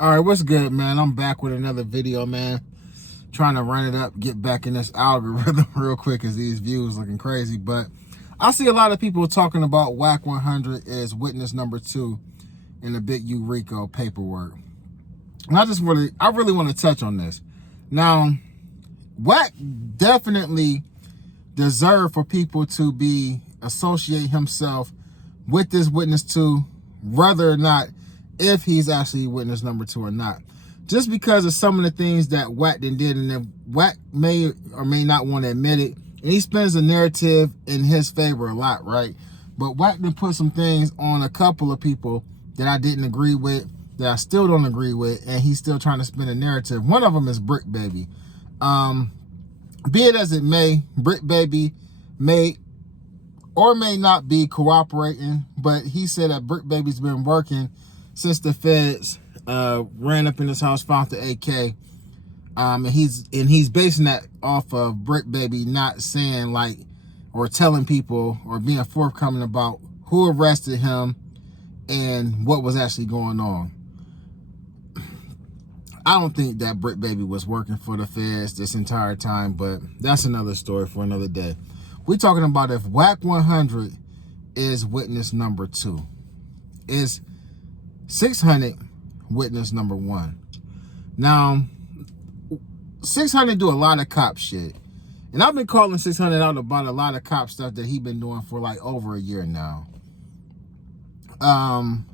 All right, what's good, man? I'm back with another video, man. Trying to run it up, get back in this algorithm real quick as these views looking crazy. But I see a lot of people talking about Wack 100 as witness number 2 in the Big U RICO paperwork. And I really want to touch on this. Now, Wack definitely deserved for people to associate himself with this witness 2, whether or not if he's actually witness number 2 or not. Just because of some of the things that Wack did, and then Wack may or may not want to admit it, and he spins the narrative in his favor a lot, right? But Wack did put some things on a couple of people that I didn't agree with, that I still don't agree with, and he's still trying to spin a narrative. One of them is Brick Baby. Be it as it may, Brick Baby may or may not be cooperating, but he said that Brick Baby's been working since the feds ran up in his house, found the AK, and he's basing that off of Brick Baby not saying like, or telling people or being forthcoming about who arrested him and what was actually going on. I don't think that Brick Baby was working for the feds this entire time, but that's another story for another day. We're talking about if Wack 100 is witness number 2. Is 600 witness number 1. Now, 600 do a lot of cop shit. And I've been calling 600 out about a lot of cop stuff that he's been doing for like over a year now. And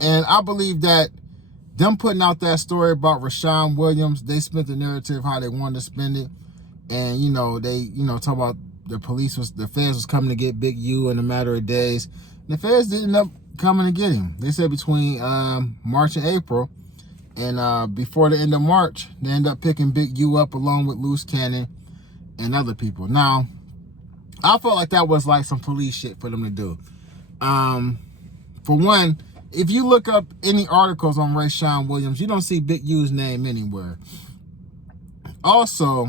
I believe that them putting out that story about Rashawn Williams, they spent the narrative how they wanted to spend it. And, they, talk about the feds was coming to get Big U in a matter of days. And the feds didn't end up coming to get him. They said between March and April. And before the end of March, they end up picking Big U up along with Loose Cannon and other people. Now, I felt like that was like some police shit for them to do. For one, if you look up any articles on Rashawn Williams, you don't see Big U's name anywhere. Also,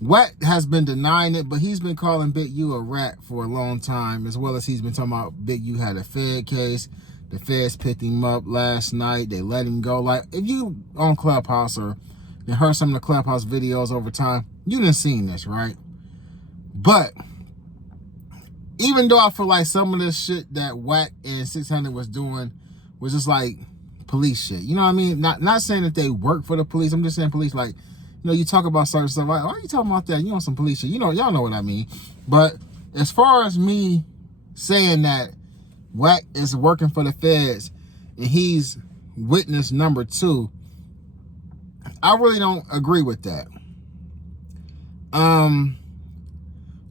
Wack has been denying it, but he's been calling Big U a rat for a long time, as well as he's been talking about Big U had a Fed case. The feds picked him up last night. They let him go. Like, if you on Clubhouse or you heard some of the Clubhouse videos over time, you done seen this, right? But even though I feel like some of this shit that Wack and 600 was doing was just like police shit. You know what I mean? Not saying that they work for the police. I'm just saying police, like, you talk about certain stuff. Like, why are you talking about that? You want some police shit. Y'all know what I mean. But as far as me saying that Wack is working for the feds and he's witness number 2, I really don't agree with that.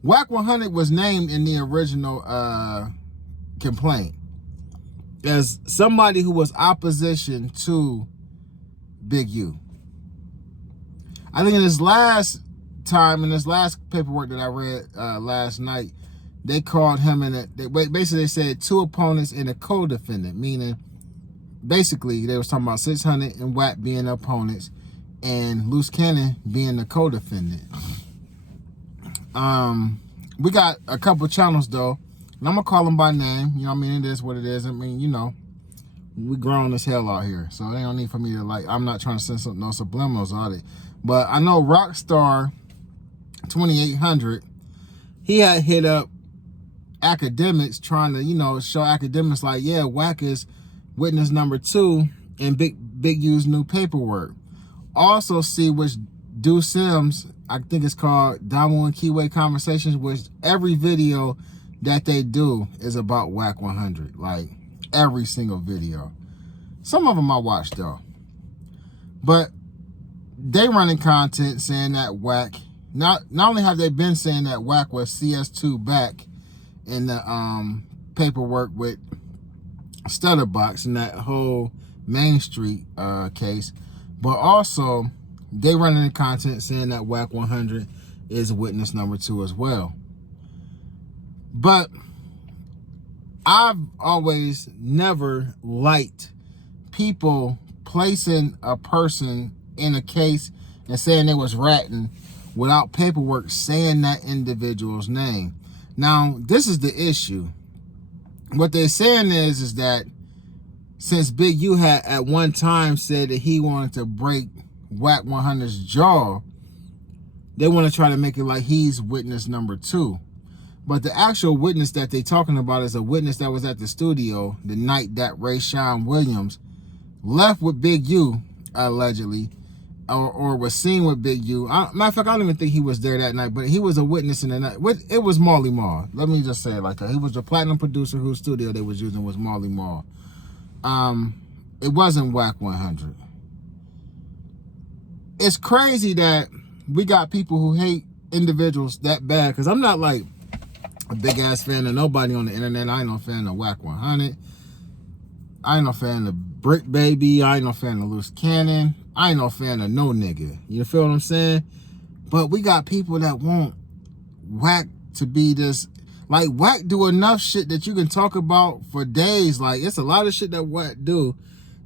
Wack 100 was named in the original complaint as somebody who was opposition to Big U. I think in this last paperwork that I read last night, they called him basically they said 2 opponents and a co-defendant, meaning basically they was talking about 600 and Wack being the opponents and Loose Cannon being the co-defendant. We got a couple channels though, and I'm gonna call them by name. You know what I mean? It is what it is. I mean, we grown as hell out here, so they don't need for me to like. I'm not trying to send no subliminals on it, but I know Rockstar 2800. He had hit up academics trying to show academics like, yeah, Wack is witness number 2 in Big U's new paperwork. Also see which Do Sims, I think it's called Damo and Keyway Conversations, which every video that they do is about Wack 100. Like, every single video. Some of them I watch though. But they running content saying that Wack, not only have they been saying that Wack was CS2 back in the paperwork with Stutterbox in that whole Main Street case, but also they running the content saying that Wack 100 is witness number 2 as well. But I've always never liked people placing a person in a case and saying they was ratting without paperwork saying that individual's name. Now, this is the issue. What they're saying is that since Big U had at one time said that he wanted to break Wack 100's jaw, they want to try to make it like he's witness number 2. But the actual witness that they talking about is a witness that was at the studio the night that Rayshawn Williams left with Big U, allegedly, or was seen with Big U. Matter of fact, I don't even think he was there that night, but he was a witness in the night. It was Marley Marl. Let me just say it like that. He was the platinum producer whose studio they was using was Marley Marl. It wasn't Wack 100. It's crazy that we got people who hate individuals that bad, because I'm not like a big ass fan of nobody on the internet. I ain't no fan of Wack 100. I ain't no fan of Brick Baby. I ain't no fan of Loose Cannon. I ain't no fan of no nigga. You feel what I'm saying? But we got people that want Wack to be this. Like, Wack do enough shit that you can talk about for days. Like, it's a lot of shit that Wack do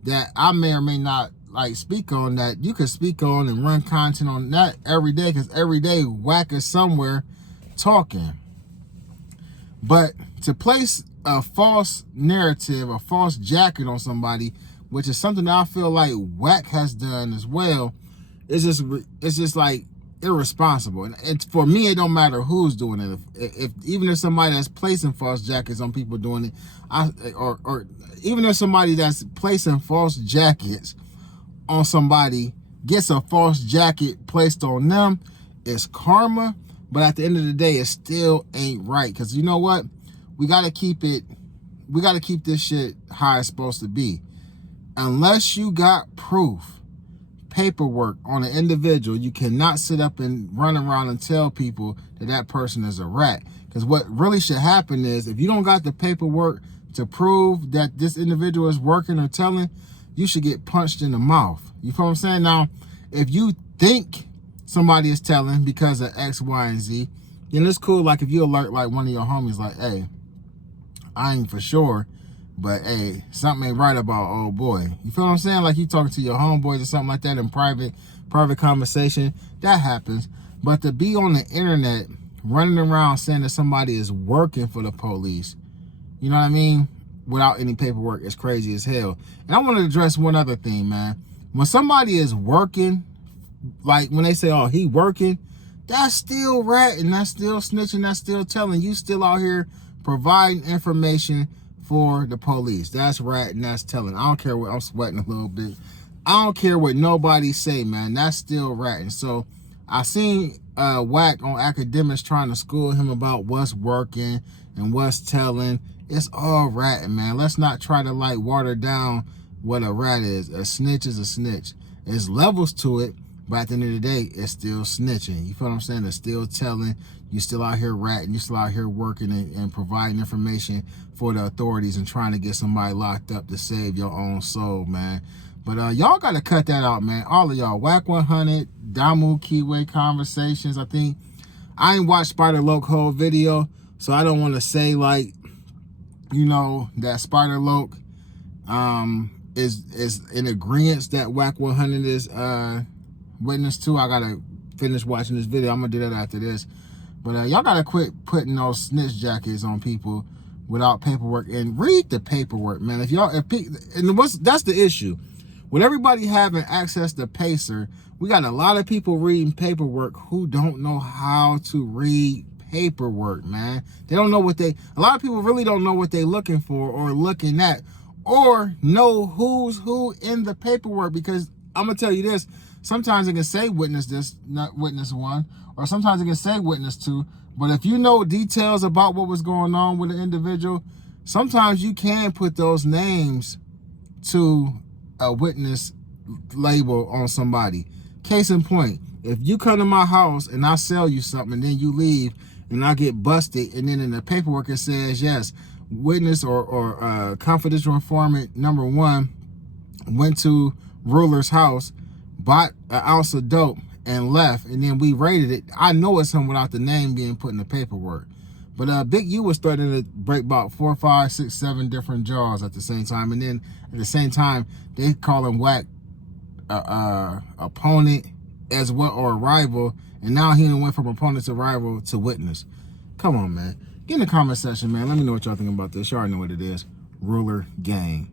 that I may or may not like speak on, that you can speak on and run content on that every day, because every day Wack is somewhere talking. But to place a false narrative, a false jacket on somebody, which is something that I feel like Wack has done as well, it's just like irresponsible. And for me, it don't matter who's doing it. If even if somebody that's placing false jackets on people doing it, or even if somebody that's placing false jackets on somebody gets a false jacket placed on them, it's karma. But at the end of the day, it still ain't right. Because you know what? We got to keep this shit how it's supposed to be. Unless you got proof, paperwork on an individual, you cannot sit up and run around and tell people that that person is a rat. Because what really should happen is, if you don't got the paperwork to prove that this individual is working or telling, you should get punched in the mouth. You feel what I'm saying? Now, if you think somebody is telling because of X, Y, and Z, then it's cool. Like, if you alert like one of your homies, like, hey, I ain't for sure, but hey, something ain't right about old boy. You feel what I'm saying? Like, you talking to your homeboys or something like that in private conversation, that happens. But to be on the internet running around saying that somebody is working for the police, you know what I mean, without any paperwork, is crazy as hell. And I want to address one other thing, man. When somebody is working, like when they say, oh, he working, that's still ratting, that's still snitching, that's still telling. You still out here providing information for the police. That's ratting, that's telling. I don't care what, I'm sweating a little bit. I don't care what nobody say, man. That's still ratting. So I seen Wack on Academics trying to school him about what's working and what's telling. It's all ratting, man. Let's not try to like water down what a rat is. A snitch is a snitch. There's levels to it, but at the end of the day, it's still snitching. You feel what I'm saying? It's still telling. You're still out here ratting. You're still out here working and providing information for the authorities and trying to get somebody locked up to save your own soul, man. But y'all got to cut that out, man. All of y'all. Wack 100, Damu Keyway Conversations. I think I ain't watched Spider Loc whole video, so I don't want to say like, you know, that Spider Loc is in agreement that Wack 100 is witness to. I gotta finish watching this video. I'm gonna do that after this. But y'all gotta quit putting those snitch jackets on people without paperwork, and read the paperwork, man. That's the issue. With everybody having access to Pacer, we got a lot of people reading paperwork who don't know how to read paperwork, man. They don't know a lot of people really don't know what they're looking for or looking at, or know who's who in the paperwork. Because I'm gonna tell you this, sometimes it can say witness this, not witness one, or sometimes it can say witness two. But if you know details about what was going on with the individual, sometimes you can put those names to a witness label on somebody. Case in point, if you come to my house and I sell you something and then you leave and I get busted, and then in the paperwork it says, yes, witness or confidential informant number 1 went to Ruler's house, bought an ounce of dope and left, and then we raided it, I know it's him without the name being put in the paperwork. But Big U was threatening to break about 4, 5, 6, 7 different jaws at the same time. And then at the same time, they call him Wack opponent as well, or a rival. And now he went from opponent to rival to witness. Come on, man. Get in the comment section, man. Let me know what y'all think about this. Y'all already know what it is. Ruler Gang.